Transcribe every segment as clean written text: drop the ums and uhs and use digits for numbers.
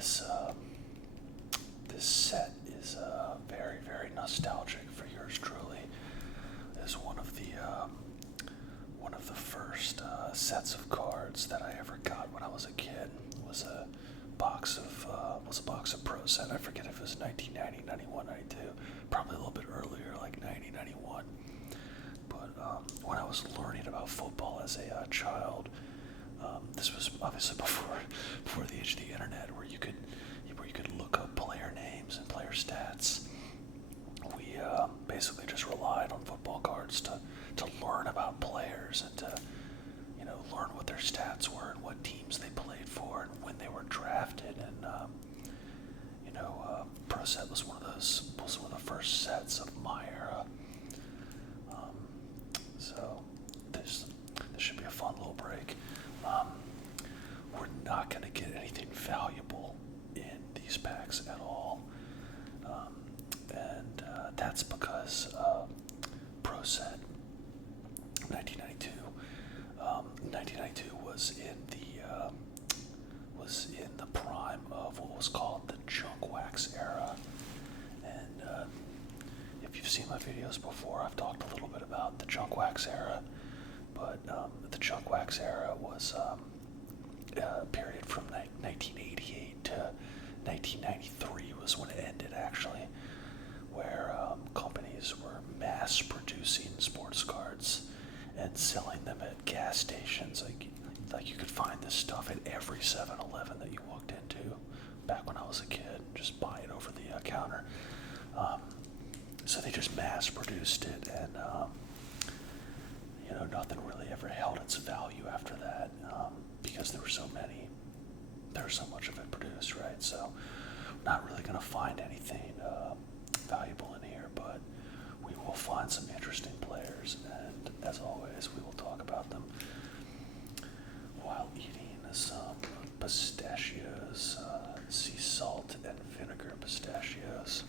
This set is very, very nostalgic for yours truly. It's one of the first sets of cards that I ever got when I was a kid. Was a box of Pro Set. I forget if it was 1990, 91, 92, probably a little bit earlier, like 90, 91. But when I was learning about football as a child, this was obviously before the age of the internet, where you could look up player names and player stats. We basically just relied on football cards to learn about players and to learn what their stats were and what teams they played for and when they were drafted. And Pro Set was one of the first sets of my era. So this should be a fun little break. We're not going to get anything valuable in these packs at all, and that's because Pro Set 1992. 1992 was in the prime of what was called the junk wax era, and if you've seen my videos before, I've talked a little bit about the junk wax era. But the junk wax era was a period from 1988 to 1993 was when it ended, actually, where companies were mass producing sports cards and selling them at gas stations. Like you could find this stuff at every 7-Eleven that you walked into back when I was a kid. Just buy it over the counter. So they just mass produced it, and nothing really ever held its value after that, because there were so much of it produced, right? So not really going to find anything valuable in here, but we will find some interesting players, and as always, we will talk about them while eating some pistachios, sea salt and vinegar pistachios.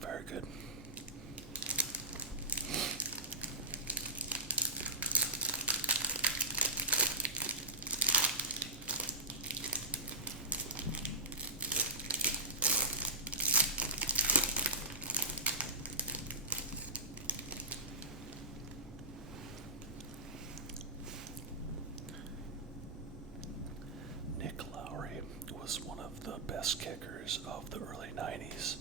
Very good. Nick Lowry was one of the best kickers of the early 90s.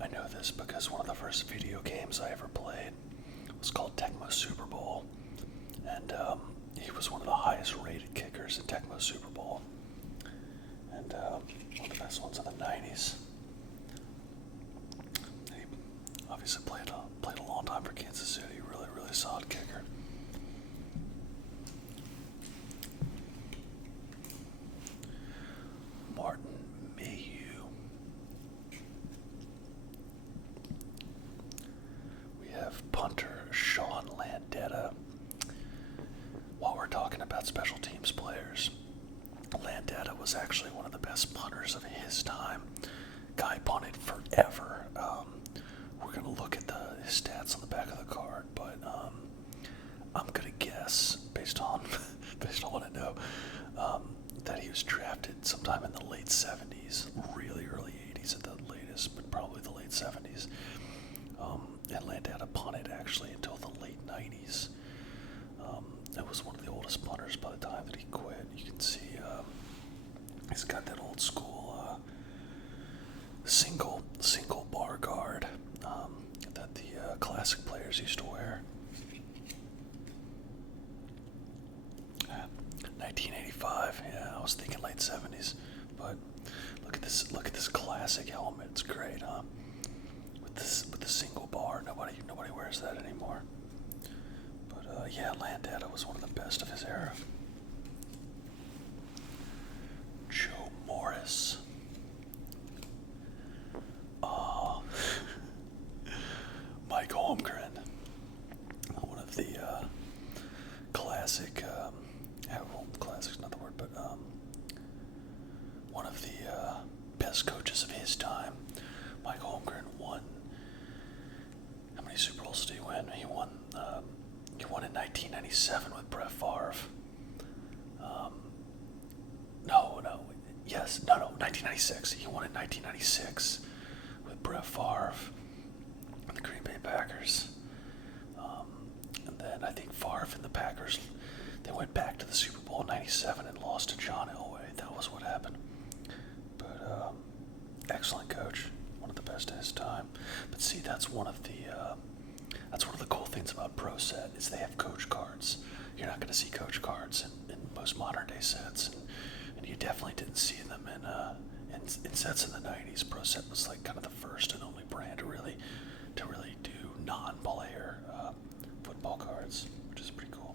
I know this because one of the first video games I ever played was called Tecmo Super Bowl, and he was one of the highest rated kickers in Tecmo Super Bowl, and one of the best ones in the 90s. He obviously played a long time for Kansas City. Really, really solid kicker. Martin Mayhew. We have punter Sean Landetta. While we're talking about special teams players, Landetta was actually one of the best punters of his time. Guy punted forever. We're going to look at his stats on the back of the card, but I'm going to guess, based on what I know, that he was drafted sometime in the late 70s, really early 80s at the latest, but probably the late 70s. And Landetta punted actually until the late 90s. It was one of the oldest punters by the time that he quit. You can see he's got that old school single bar guard that the classic players used to wear. 1985, yeah, I was thinking late 70s, but look at this classic helmet. It's great, huh? wears that anymore. But yeah, Landeta was one of the best of his era. Joe Morris. Mike Holmgren. One of the classic, well, classic's not the word, but one of the best coaches of his time. Mike Holmgren won. How many Super Bowls did he win? He won in 1997 with Brett Favre. No, 1996. He won in 1996 with Brett Favre and the Green Bay Packers. And then I think Favre and the Packers, they went back to the Super Bowl in 97 and lost to John Elway. That was what happened. But excellent coach, one of the best in his time. But see, that's one of the cool things about Pro Set is they have coach cards. You're not going to see coach cards in most modern day sets, and you definitely didn't see them in sets in the 90s. Pro Set was like kind of the first and only brand to really do non-player football cards, which is pretty cool.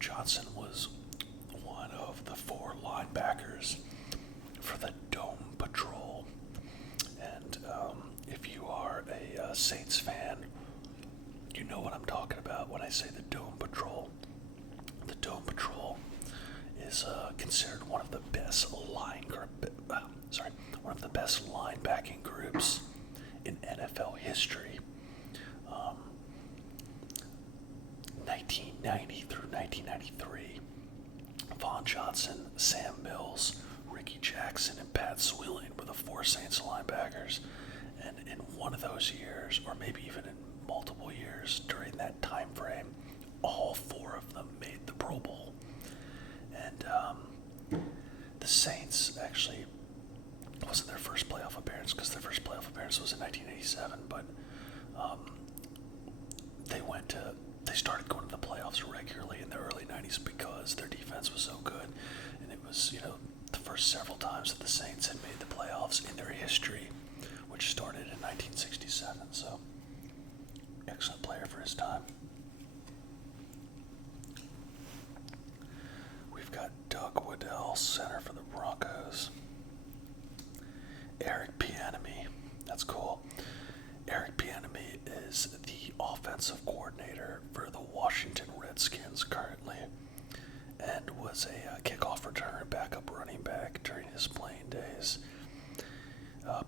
Johnson was one of the 4 linebackers for the Dome Patrol, and if you are a Saints fan, you know what I'm talking about when I say the Dome Patrol. The Dome Patrol is considered one of the best linebacking groups in NFL history. 1990 through 1993, Von Johnson, Sam Mills, Ricky Jackson, and Pat Swilling were the 4 Saints linebackers. And in one of those years, or maybe even in multiple years during that time frame, all 4 of them made the Pro Bowl. And the Saints actually, it wasn't their first playoff appearance, because their first playoff appearance was in 1987, but they started going to the playoffs regularly in the early 90s because their defense was so good. And it was, the first several times that the Saints had made the playoffs in their history, which started in 1967. So, excellent player for his time. We've got Doug Waddell, center for the Broncos. Eric Bieniemy, that's cool. Eric Bieniemy is the offensive coordinator for the Washington Redskins currently, and was a kickoff returner, backup running back during his playing days.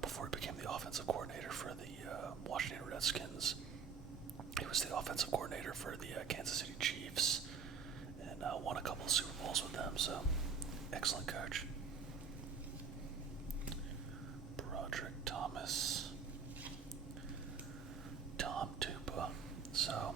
Before he became the offensive coordinator for the Washington Redskins, he was the offensive coordinator for the Kansas City Chiefs, and won a couple of Super Bowls with them. So, excellent coach. Broderick Thomas. Tom Tupa. So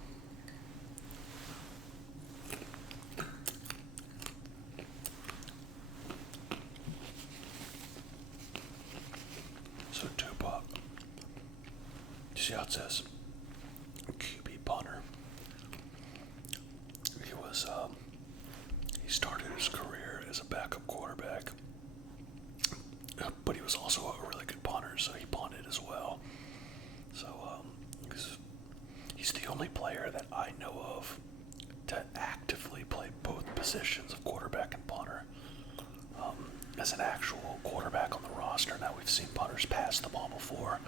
Tupa. You see how it says QB punter? He started his career as a backup quarterback, but he was also a really good punter, so he punted as well. So he's the only player that I know of to actively play both positions of quarterback and punter as an actual quarterback on the roster. Now, we've seen punters pass the ball before,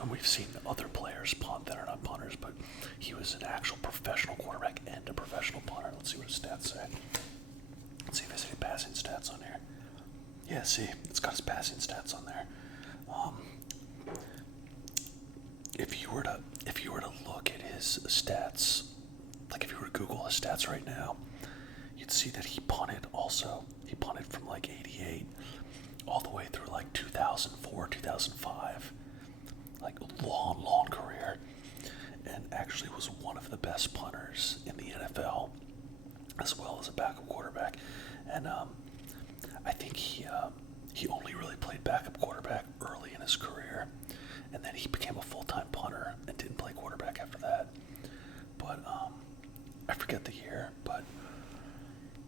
and we've seen other players punt that are not punters, but he was an actual professional quarterback and a professional punter. Let's see what his stats say. Let's see if there's any passing stats on here. Yeah, see, it's got his passing stats on there. If you were to look at his stats, like if you were to Google his stats right now, you'd see that he punted also. He punted from like 88 all the way through like 2004, 2005. like long, long career, and actually was one of the best punters in the NFL, as well as a backup quarterback. And I think he only really played backup quarterback early in his career, and then he became a full-time punter and didn't play quarterback after that. But I forget the year, but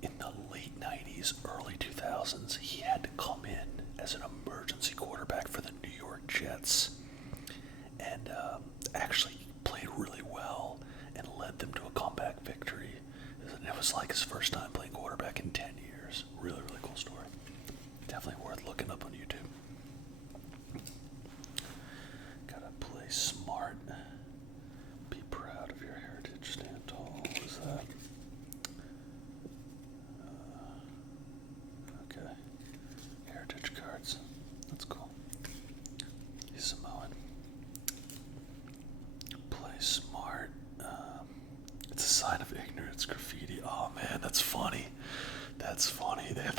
in the late 90s, early 2000s, he had to come in as an emergency quarterback for the New York Jets, and actually played really well and led them to a comeback victory. It was like his first time playing quarterback in 10 years. Really, really cool story. Definitely worth looking up on YouTube. Gotta play smart. Be proud of your heritage. Stand tall. What was that? Okay. Heritage cards. That's cool. He's Samoan. Play smart. It's a sign of ignorance. Graffiti. Oh man, that's funny. That's funny. They have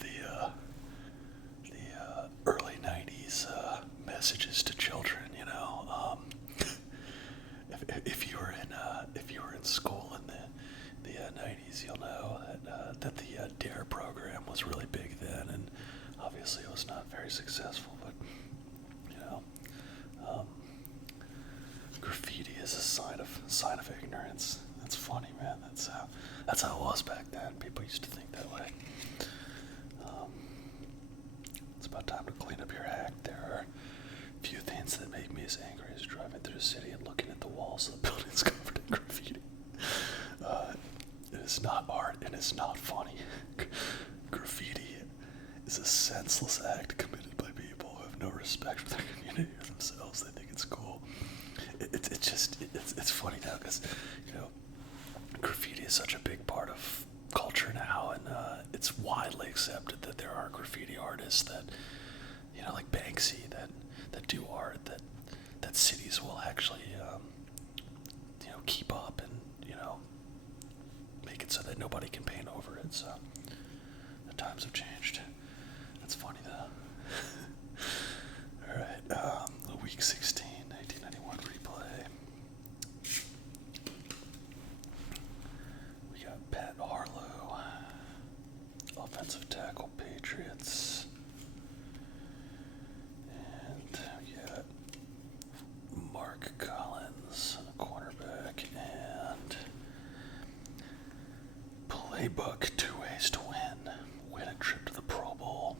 the early '90s messages to children. You know, if you were in school in the '90s, you'll know that the DARE program was really big then, and obviously it was not very successful. But you know, graffiti is a sign of ignorance. That's funny, man. That's how it was back then. People used to think that way. It's about time to clean up your act. There are few things that make me as angry as driving through the city and looking at the walls of the buildings covered in graffiti. It is not art, and it's not funny. Graffiti is a senseless act committed by people who have no respect for their community or themselves. They think it's cool. It's funny now because, you know, graffiti is such a big part of culture now, and it's widely accepted that there are graffiti artists that, you know, like Banksy, that do art that cities will actually, you know, keep up and, you know, make it so that nobody can paint over it. So the times have changed. That's funny though. All right, week 16, 1991 replay. We got Pat Harlow, offensive tackle, Patriots. And we got Mark Collins, cornerback, and playbook, 2 ways to win. Win a trip to the Pro Bowl,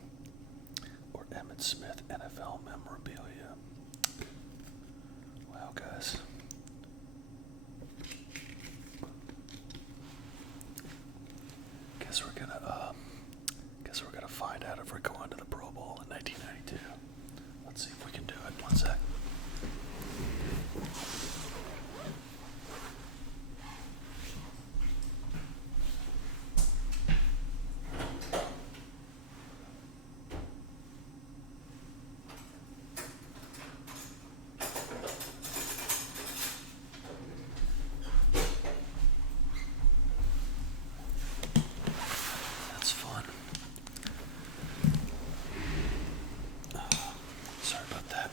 or Emmitt Smith NFL memorabilia. Wow, guys. Guess we're gonna find out if we're going to the Pro Bowl in 1992. Let's see if we can do it. One sec. That's fun. Sorry about that.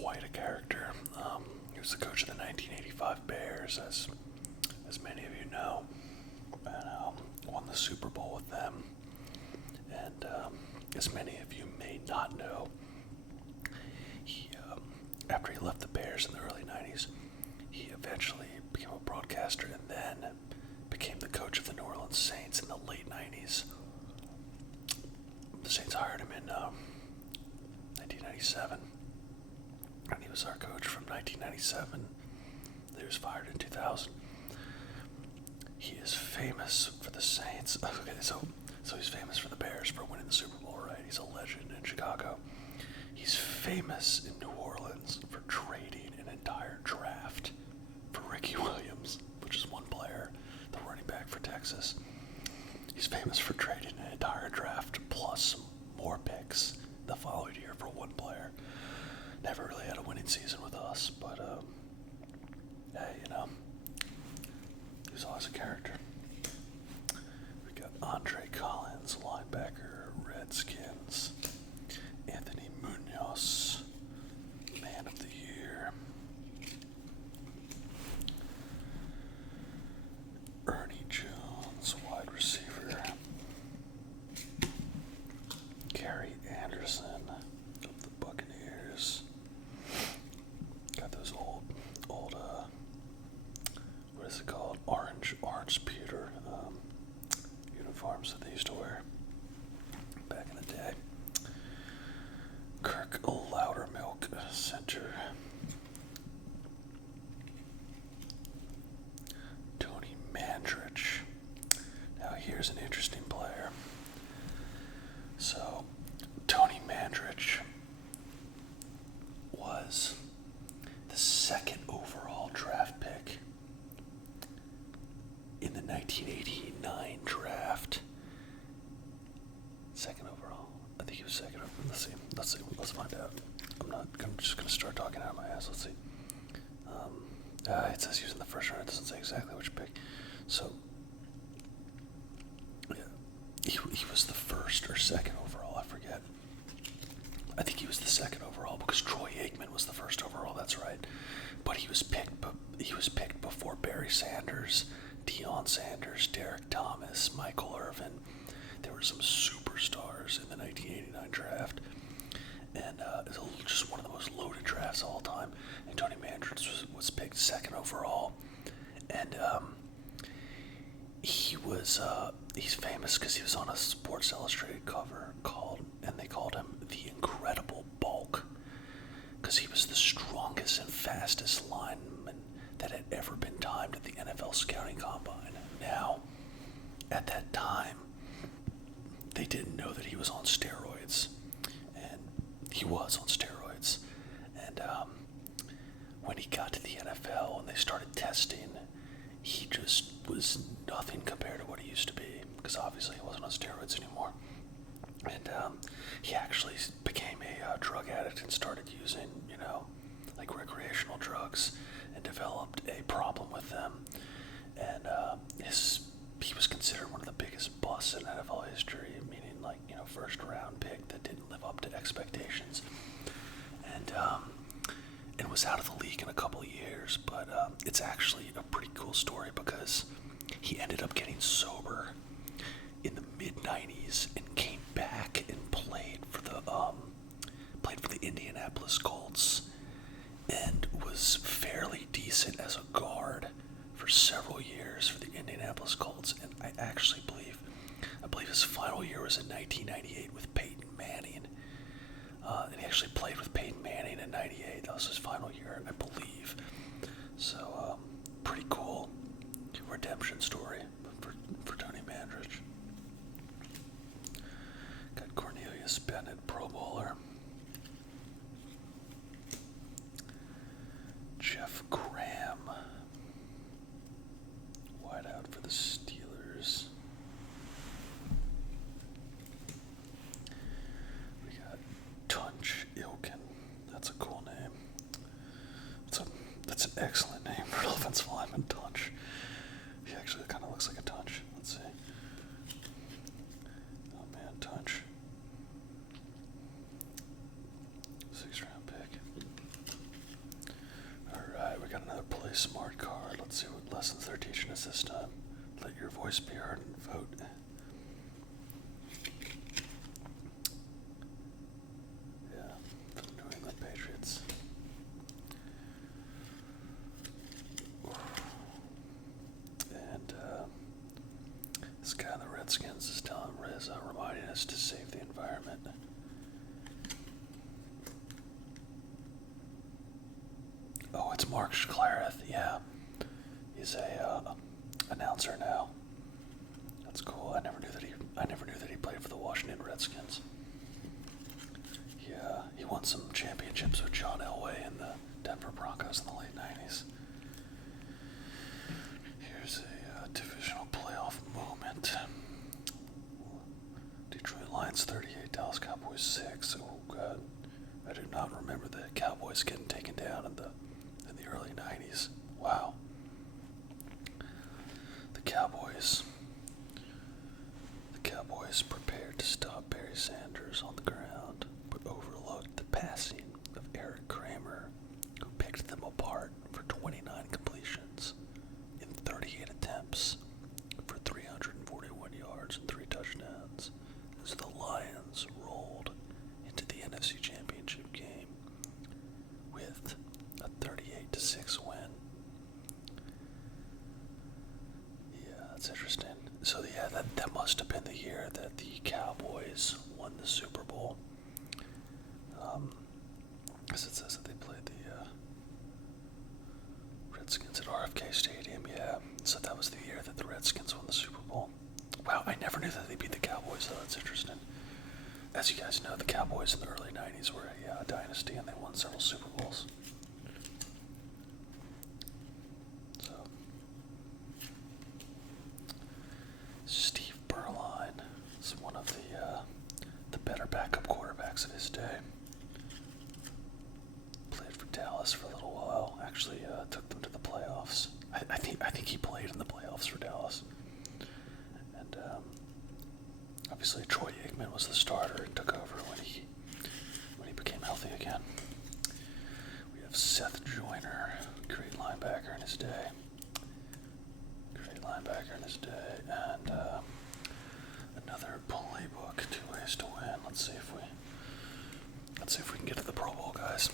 quite a character. He was the coach of the 1985 Bears, as many of you know, and won the Super Bowl with them. And as many of you may not know, he after he left the Bears in the early 90s, he eventually became a broadcaster and then became the coach of the New Orleans Saints in the late 90s. The Saints hired him in 1997, and he was our coach from 1997. He was fired in 2000. He is famous for the Saints. Okay, so he's famous for the Bears for winning the Super Bowl, right? He's a legend in Chicago. He's famous in New Orleans for trading an entire draft for Ricky Williams, which is one player, the running back for Texas. He's famous for trading an entire draft plus some more picks the following year for one player. Never really had a winning season with us, but hey, he was always a character. We got Andre Collins, linebacker, Redskins. Anthony Munoz, man of the year. Ernie Jones, wide receiver. Gary Anderson of the Buccaneers. Got those old, what is it called? Orange pewter uniforms that they used to wear back in the day. Kirk Loudermilk, center. Tony Mandrich. Now here's an interesting player. So, Tony Mandrich was the second overall draft pick in the 1989 draft. Second overall. I think he was second. Let's see. Let's find out. I'm just gonna start talking out of my ass. Let's see. It says he was in the first round. It doesn't say exactly which pick. So, yeah, he was the first or second overall. I forget. I think he was the second overall because Troy Aikman was the first overall. That's right. But he was picked before Barry Sanders, Deion Sanders, Derek Thomas, Michael Irvin. There were some superstars in the 1989 draft, and it was just one of the most loaded drafts of all time. And Tony Mandrich was picked second overall, and he's famous because he was on a Sports Illustrated cover and they called him the Incredible Bulk, because he was the strongest and fastest lineman that had ever been timed at the NFL scouting combine. Now, at that time, they didn't know that he was on steroids, and he was on steroids. And when he got to the NFL and they started testing, he just was nothing compared to what he used to be, because obviously he wasn't on steroids anymore. And he actually became a drug addict and started using, like recreational drugs, and developed a problem with them. And he was considered one of the biggest busts in NFL history, meaning first round pick that didn't live up to expectations. And was out of the league in a couple of years. But it's actually a pretty cool story because he ended up getting sober in the mid-90s and came back and played for the Indianapolis Colts and was fairly decent as a guard for several years for the Indianapolis Colts. And I believe his final year was in 1998 with Peyton Manning. And he actually played with Peyton Manning in 98. That was his final year, I believe. So, pretty cool redemption story for Tony Mandrich. Got Cornelius Bennett, Pro Bowler. Jeff Graham, wideout for the Steelers. We got Tunch Ilkin. That's a cool name. That's an excellent name for an offensive lineman, Tunch. He actually kind of looks like a Tunch. Let's see. Oh man, Tunch. 6th round pick. really smart card. Let's see what lessons they're teaching us this time. Let your voice be heard and vote. Yeah, for the New England Patriots. And this guy in the Redskins is reminding us to save the environment. Oh, it's Mark Schlereth. Yeah, he's a announcer now. That's cool. I never knew that he played for the Washington Redskins. He won some championships with John Elway and the Denver Broncos in the late '90s. Here's a divisional playoff moment. Detroit Lions 38, Dallas Cowboys 6. Oh God, I do not remember the Cowboys getting taken down in the early '90s. Wow. The Cowboys prepared to stop Barry Sanders on the ground, but overlooked the passing of Eric Kramer, who picked them apart for 29 completions in 38 attempts for 341 yards and 3 touchdowns, as the Lions rolled into the NFC Championship game with a 38-6 win. Yeah, that's interesting. So yeah, that must have been the year that the Cowboys won the Super Bowl. Because it says that they played the Redskins at RFK Stadium. Yeah, so that was the year that the Redskins won the Super Bowl. Wow, I never knew that they beat the Cowboys, though. That's interesting. As you guys know, the Cowboys in the early '90s were a dynasty, and they won several Super Bowls. So, Steve Berline is one of the better backup quarterbacks of his day. Played for Dallas for a little while. Actually, took them to the playoffs. I think he played in the playoffs for Dallas. And obviously, Troy Aikman was the starter and took over when he became healthy again. We have Seth Joyner, great linebacker in his day. And another playbook, 2 ways to win. Let's see if we can get to the Pro Bowl, guys.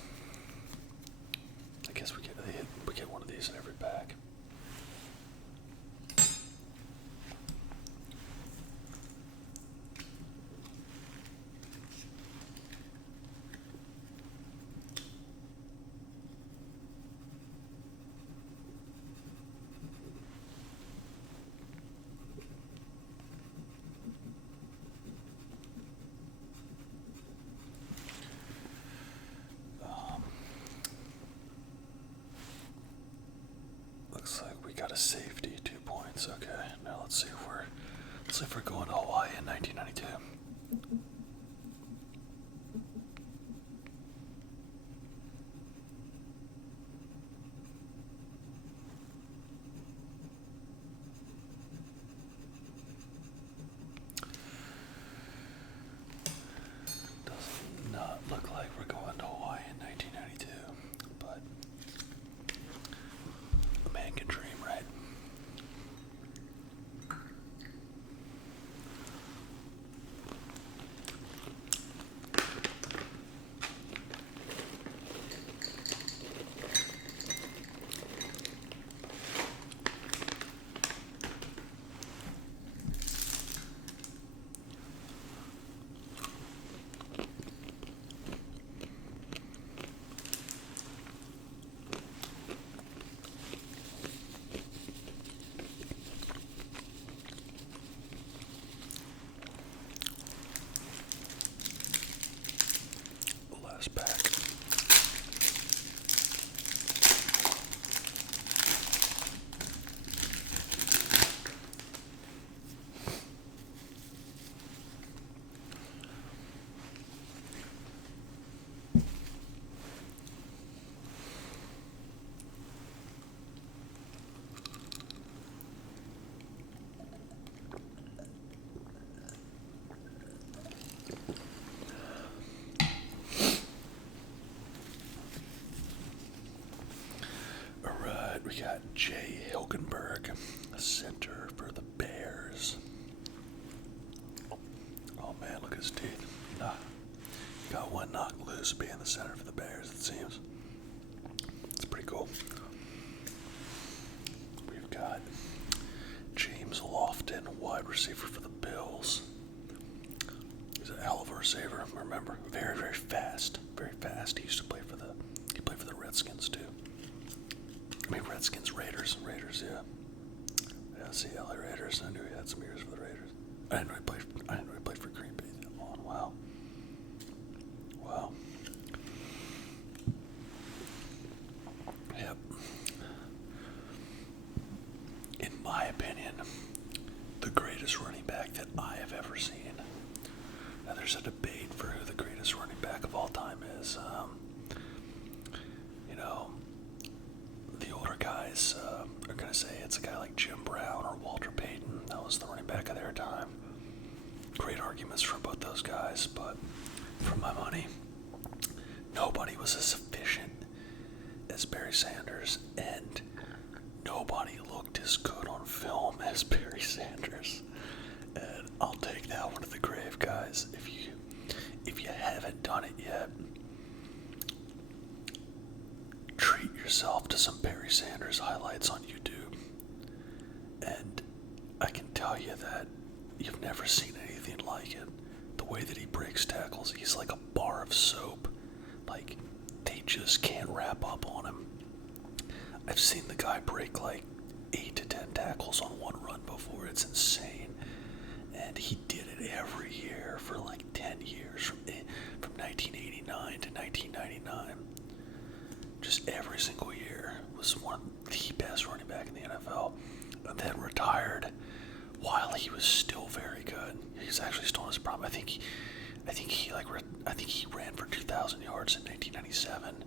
I guess we get one of these in every pack. Looks like we got a safety, 2 points. Okay, now let's see if we're going to Hawaii in 1992. Does not look like we're going to Hawaii in 1992, but a man can dream, right? We got Jay Hilgenberg, center for the Bears. Oh man, look at his teeth. Got one knocked loose being the center for the Bears, it seems. It's pretty cool. We've got James Lofton, wide receiver for the Bills. He's a hell of a receiver, remember? Very, very fast. Very fast. He used to play for the Redskins too. I mean Redskins, Raiders, yeah. Yeah, see LA Raiders. I knew he had some years for the Raiders. I didn't know he played for Green Bay that long. Wow. Yep. In my opinion, the greatest running back that I have ever seen. Now there's a debate for who the greatest running back of all time is. The older guys are going to say it's a guy like Jim Brown or Walter Payton. That was the running back of their time. Great arguments from both those guys, but for my money, nobody was as efficient as Barry Sanders, and nobody looked as good on film as Barry Sanders. And I'll take that one to the grave, guys. If you haven't done it yet, treat yourself to some Barry Sanders highlights on YouTube. And I can tell you that you've never seen anything like it. The way that he breaks tackles, he's like a bar of soap. Like, they just can't wrap up on him. I've seen the guy break like 8 to 10 tackles on one run before. It's insane. And he did it every year for like 10 years, from 1989 to 1999. Just every single year was one of the best running back in the NFL. And then retired while he was still very good. He's actually still in his prime. I think he ran for 2,000 yards in 1997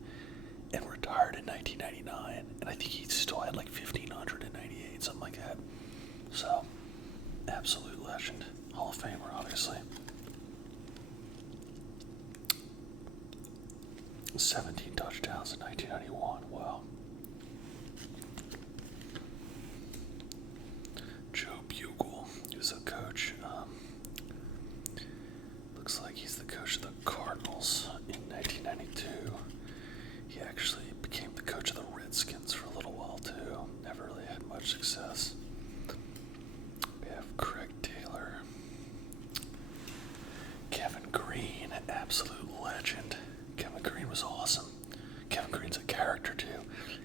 and retired in 1999. And I think he still had like 1,598, something like that. So, absolute legend. Hall of Famer, obviously. 17 touchdowns in 1991. Wow. Joe Bugle, he was a coach. Looks like he's the coach of the Cardinals in 1992. He actually became the coach of the Redskins for a little while too. Never really had much success. We have Craig Taylor. Kevin Green, absolute legend. Kevin Green was awesome. Kevin Green's a character too.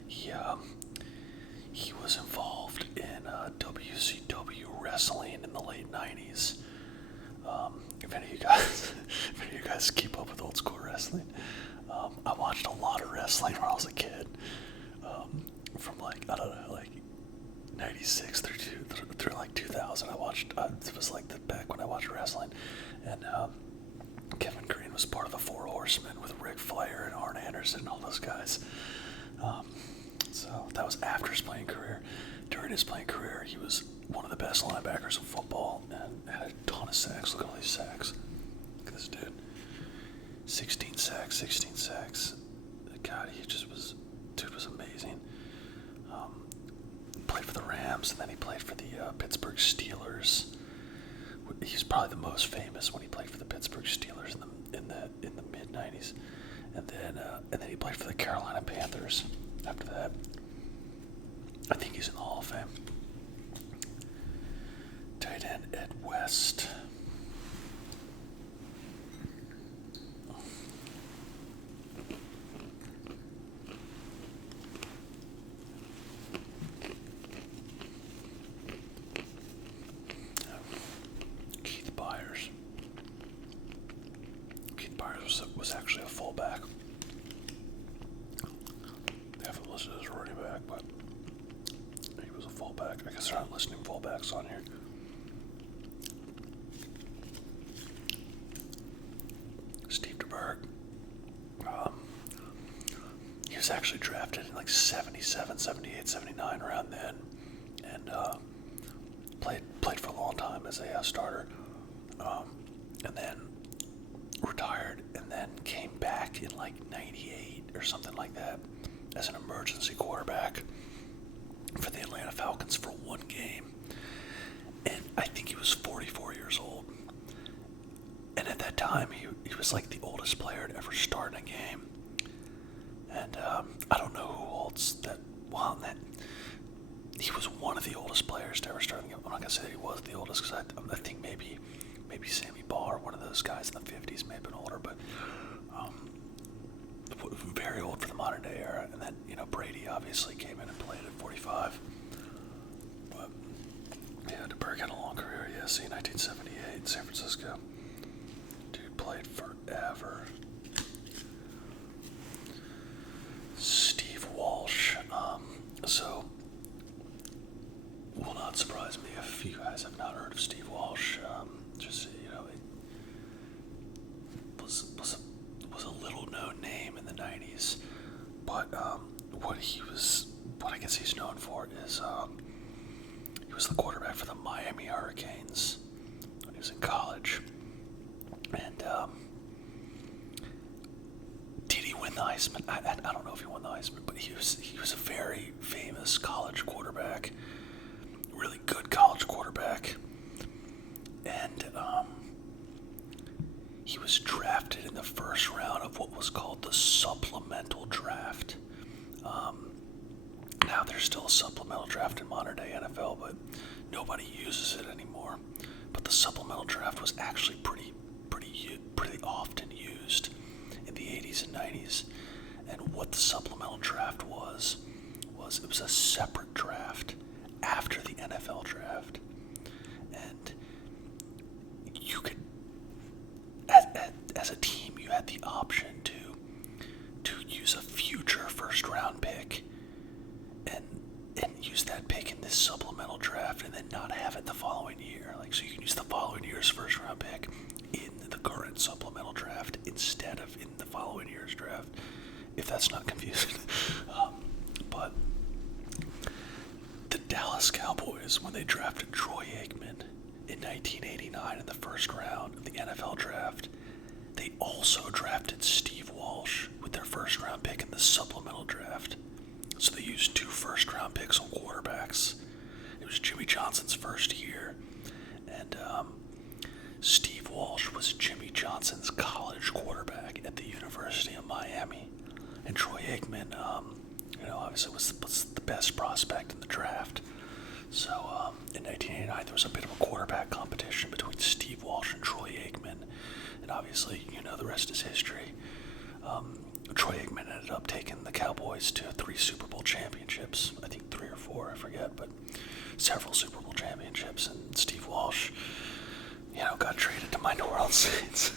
He was involved in WCW wrestling in the late 90s. If any of you guys keep up with old school wrestling, I watched a lot of wrestling when I was a kid. From like 96 through like 2000. I watched. It was like back when I watched wrestling, and Kevin Green was part of the Four Horsemen with Ric Flair and Arn Anderson and all those guys. So that was after his playing career. During his playing career, he was one of the best linebackers in football and had a ton of sacks. Look at all these sacks. Look at this dude. 16 sacks. God, dude was amazing. Played for the Rams, and then he played for the Pittsburgh Steelers. He's probably the most famous when he played for the Pittsburgh Steelers in the mid 90s, and then he played for the Carolina Panthers. After that, I think he's in the Hall of Fame. Tight end Ed West. Was actually a fullback. They haven't listed as a running back, but he was a fullback. I guess they're not listing fullbacks on here. Steve DeBerg. He was actually drafted in like 77, 78, 79 around then, and played for a long time as a starter, and then retired, and then came back in like 98 or something like that as an emergency quarterback, for the Atlanta Falcons for one game. And I think he was 44 years old. And at that time, he was like the oldest player to ever start in a game. And I don't know who holds that. Well, he was one of the oldest players to ever start in the game. I'm not going to say that he was the oldest, because I think maybe Sammy Baugh, one of those guys in the 50s, may have been older, but very old for the modern day era. And then, Brady obviously came in and played at 45. But, yeah, DeBerg had a long career. Yeah, see, 1978 in San Francisco. Dude played forever. Steve Walsh. So, will not surprise me if you guys have not heard of Steve Walsh. Just, it was a little known name in the 90s, but what I guess he's known for is he was the quarterback for the Miami Hurricanes when he was in college. And did he win the Heisman? I don't know if he won the Heisman, but he was a very famous college quarterback, really good college quarterback. And he was drafted in the first round of what was called the supplemental draft. Now there's still a supplemental draft in modern day NFL, but nobody uses it anymore. But the supplemental draft was actually pretty often used in the 80s and 90s. And what the supplemental draft was it was a separate draft after the NFL draft. And you could, as a team, you had the option to use a future first round pick and use that pick in this supplemental draft, and then not have it the following year. So you can use the following year's first round pick in the current supplemental draft instead of in the following year's draft, if that's not confusing. But the Dallas Cowboys, when they drafted Troy Aikman in 1989 in the first round of the NFL draft, they also drafted Steve Walsh with their first round pick in the supplemental draft. So they used 2 first round picks on quarterbacks. It was Jimmy Johnson's first year, and Steve Walsh was Jimmy Johnson's college quarterback at the University of Miami. And Troy Aikman, obviously was the best prospect in the draft. So in 1989, there was a bit of a quarterback competition between Steve Walsh and Troy Aikman. And obviously, the rest is history. Troy Aikman ended up taking the Cowboys to 3 Super Bowl championships. I think 3 or 4, I forget, but several Super Bowl championships. And Steve Walsh, got traded to my New Orleans Saints.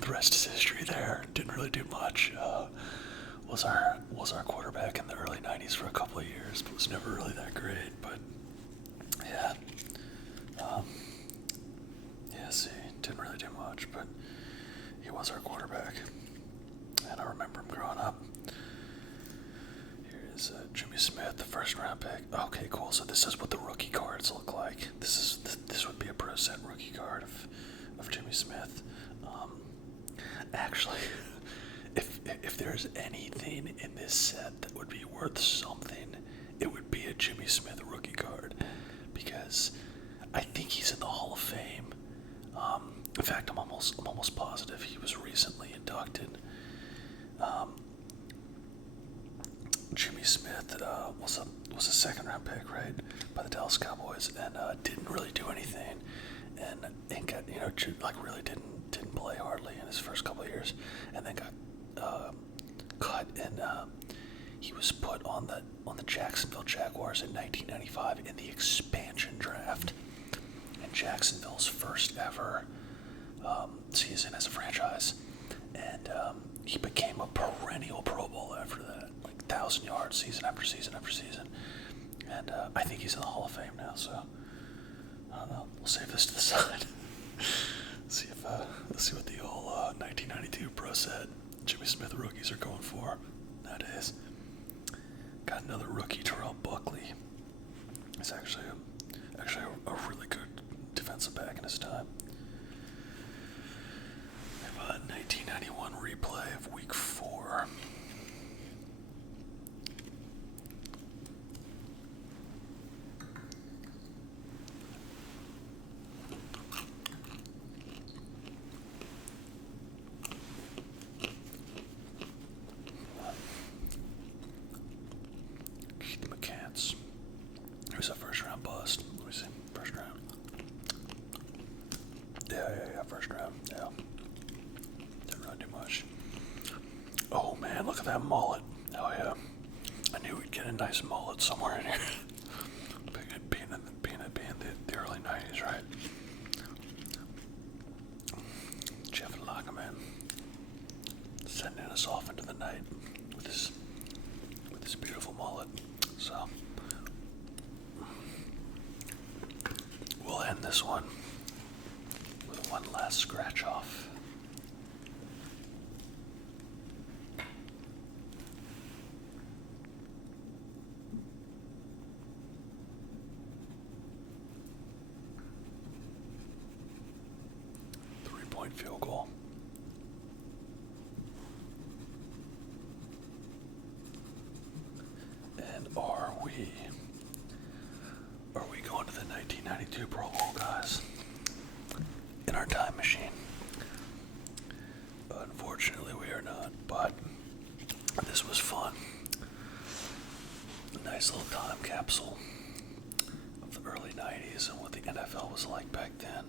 The rest is history there. Didn't really do much. Was our quarterback in the early 90s for a couple of years, but was never really that great. But yeah, didn't really do much, but he was our quarterback, and I remember him growing up. Here is Jimmy Smith, the first round pick. Okay, cool. So this is what the rookie cards look like. This would be a pro set rookie card of Jimmy Smith. Actually, if there's anything in this set that would be worth something, it would be a Jimmy Smith rookie card, because I think he's in the Hall of Fame. In fact, I'm almost positive he was recently inducted. Jimmy Smith was a second round pick, right, by the Dallas Cowboys, and didn't really do anything, and got really didn't play hardly in his first couple of years, and then got cut, and he was put on the Jacksonville Jaguars in 1995 in the expansion draft, and Jacksonville's first ever season as a franchise, and he became a perennial Pro Bowler after that, 1,000 yards season after season after season, and I think he's in the Hall of Fame now. So I don't know. We'll save this to the side. Let's see what the old 1992 Pro Set Jimmy Smith rookies are going for nowadays. Got another rookie, Terrell Buckley. He's actually a really good defensive back in his time. We have a 1991 replay of Week 4. Oh yeah, I knew we'd get a nice mullet somewhere in here. being the early '90s, right? Jeff Lagerman sending us off into the night with this beautiful mullet. So we'll end this one with one last scratch off. Three-point field goal. And are we going to the 1992 Pro Bowl, guys? In our time machine? Unfortunately, we are not, but this was fun. A nice little time capsule of the early 90s and what the NFL was like back then.